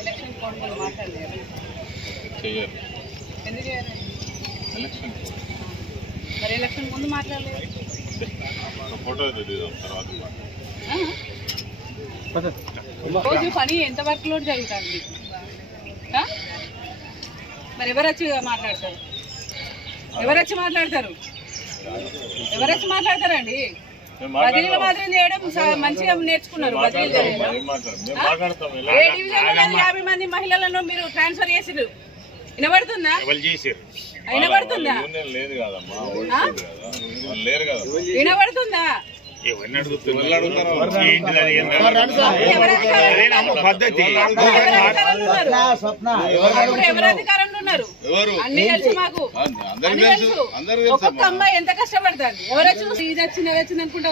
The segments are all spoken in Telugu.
ఎలక్షన్ కోడ్ గురించి మాట్లాడలేదు చేయరు ఎందుకు చేయాలి ఎలక్షన్ మరి ఎలక్షన్ ముందు మాట్లాడలేదు ఫోటో తీద్దాం తర్వాత రోజు పని ఎంత వర్క్ లోడ్ జరుగుతుంది మరి ఎవరు వచ్చి మాట్లాడతారు ఎవరు వచ్చి మాట్లాడతారండి బదిలీల మాత్రం చేయడం మంచిగా నేర్చుకున్నారు బదిలీ చేయడం 50 మంది మహిళలను మీరు ట్రాన్స్ఫర్ చేసిరు వినబడుతుందా వినబడుతుందా ఎవరు అధికారంలో ఉన్నారు అన్ని తెలుసు మాకు ఒక్కొక్క అమ్మాయి ఎంత కష్టపడతారు ఎవరు వచ్చి ఇది వచ్చింది అది వచ్చింది అనుకుంటా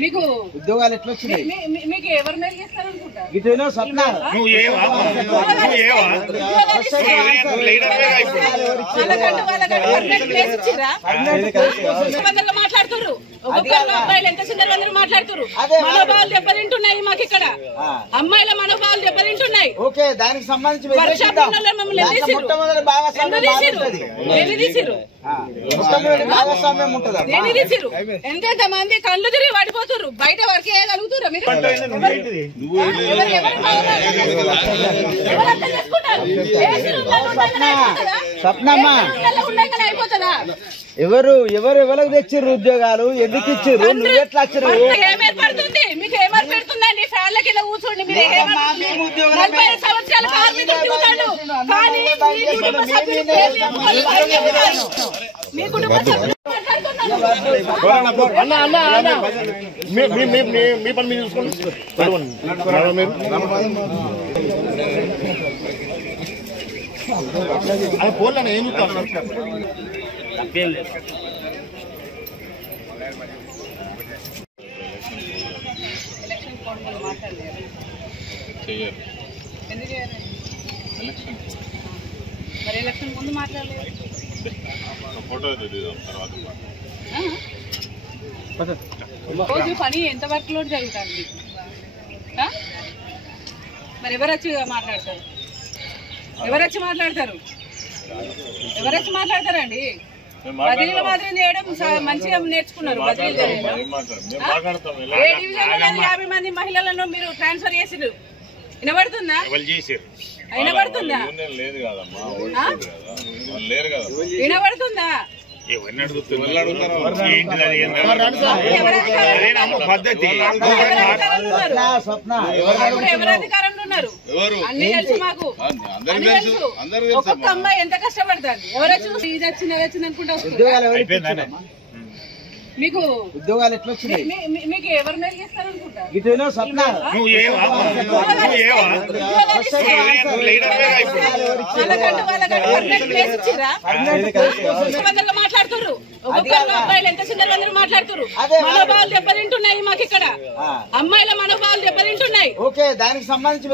మీకు ఉద్యోగాలు ఎట్లా వచ్చినాయి మీకు ఎవరు మెరిగిస్తారు అనుకుంటా మాట్లాడుతున్నారు ఒక్కొక్కరు అబ్బాయిలు ఎంత సుందరంగా అందరూ మాట్లాడుతున్నారు మనోభావాలు దెబ్బతింటున్నాయి మాకు ఇక్కడ అమ్మాయిల మనోభావాలు దెబ్బతింటున్నాయి దానికి సంబంధించి ఎంతెంత మంది కళ్ళు తిరిగి పడిపోతున్నారు బయట వరకు వేయగలుగుతున్నారు మీరు అయిపోతుందా ఎవరు ఎవరికి తెచ్చిర్రు ఉద్యోగాలు ఎందుకు ఇచ్చిర్రు నువ్వు ఎట్లా వచ్చిర్రు ఏమేర్పడుతుంది మీకు ఏమేర్పెడుతుందండి ఫ్యాన్ల కింద కూర్చోండి మీరు 40 సంవత్సరాల కార్మికులు చూస్తాడు కానీ మీ కుటుంబ సభ్యులు మీ పని మీరు చూసుకోండి అది పోలే ఏం చూస్తాను తప్పేం లేదు ఎలక్షన్ కోడ్ గురించి మాట్లాడలేదు చేయరు ఎందుకు చేయాలి ఎలక్షన్ మరి ఎలక్షన్ ముందు మాట్లాడలేదు ఫోటో తీద్దాం తర్వాత రోజు పని ఎంత వర్క్ లోడ్ జరుగుతుంది మరి ఎవరు వచ్చి మాట్లాడతారండి బదిలీల మాత్రం చేయడం మంచిగా నేర్చుకున్నారు బదిలీ చేయడం 50 మంది మహిళలను మీరు ట్రాన్స్ఫర్ చేసిరు వినబడుతుందా వినబడుతుందా ఎవరు అధికారంలో ఉన్నారు అన్ని తెలుసు మాకు ఒక్కొక్క అమ్మాయి ఎంత కష్టపడతారు ఎవరు వచ్చి ఇది వచ్చింది అది వచ్చింది అనుకుంటా మీకు ఉద్యోగాలు ఎట్లా వచ్చినాయి మీకు ఎవరు మెరిగిస్తారు అనుకుంటా మాట్లాడుతున్నారు ఒక్కొక్కరు అబ్బాయిలు ఎంత సుందరంగా అందరూ మాట్లాడుతున్నారు మనోభావాలు దెబ్బతింటున్నాయి మాకు ఇక్కడ అమ్మాయిల మనోభావాలు దెబ్బతింటున్నాయి దానికి సంబంధించి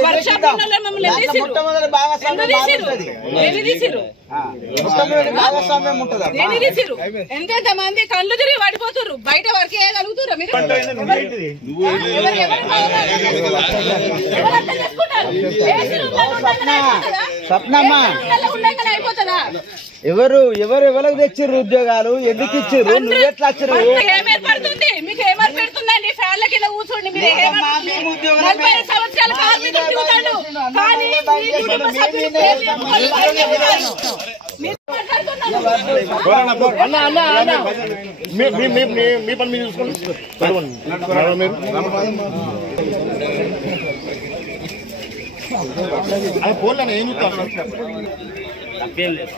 ఎంతెంత మంది కళ్ళు తిరిగి పడిపోతున్నారు బయట వరకు వేయగలుగుతున్నారు మీరు అయిపోతుందా ఎవరికి తెచ్చిర్రు ఉద్యోగాలు ఎందుకు ఇచ్చిర్రు నువ్వు ఎట్లా వచ్చిర్రు ఏమేర్పడుతుంది మీకు ఏమేర్పెడుతుందండి ఫ్యాన్ల కింద కూర్చోండి మీరు 40 సంవత్సరాల కార్మికులు చూస్తాడు కానీ మీ కుటుంబ సభ్యులు మీ పని మీరు చూసుకోండి అది పోలే ఏం చూస్తాను తప్పేం లేదు